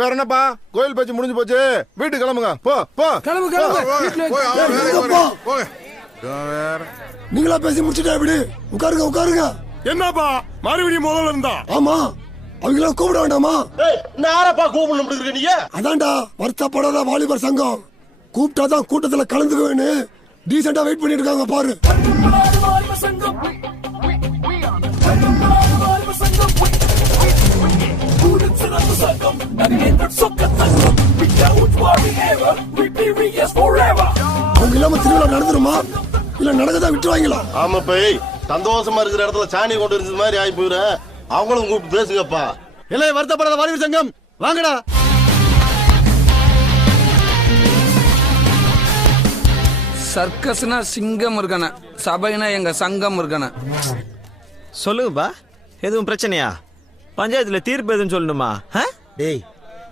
வேற என்னப்பா கோயில் பேச்சு முடிஞ்சு போச்சு, வீட்டுக்கு கிளம்புங்க. போ போ கிளம்பு. நீங்களா பேசி முடிச்சுட்டா இப்படி உட்காருங்க. என்னப்பா மறுபடியும் முதல்ல இருந்தா? ஆமா, அவங்கள கூப்பிட வேண்டாமா? நாரப்பா கூப்பிடணும் நீங்க? அதான்டா வருத்தப்படாத வாலிபர் சங்கம் கூப்பிட்டாதான் கூட்டத்துல கலந்துக்குவேன்னு டீசெண்டா வெயிட் பண்ணிட்டு இருக்காங்க பாரு. அவங்க இல்லாம திருவிழா நடந்துருமா இல்ல நடக்கதா விட்டுருவாங்களா? ஆமா போய் சந்தோஷமா இருக்கிற இடத்துல சாணி கொண்டு இருந்த மாதிரி ஆகி போயிரு. அவங்களும் கூப்பிட்டு பேசுங்கப்பா. இல்லை வருத்தப்படாத வாலிபர் சங்கம் வாங்கடா. சர்க்கஸ்னா சிங்கம் இருக்கன, சபைனா எங்க சங்கம் இருக்கன. சொல்லுங்கப்பா, எதுவும் பிரச்சனையா? பஞ்சாயத்துல தீர்ப்பு எதுன்னு சொல்லணுமா? டேய்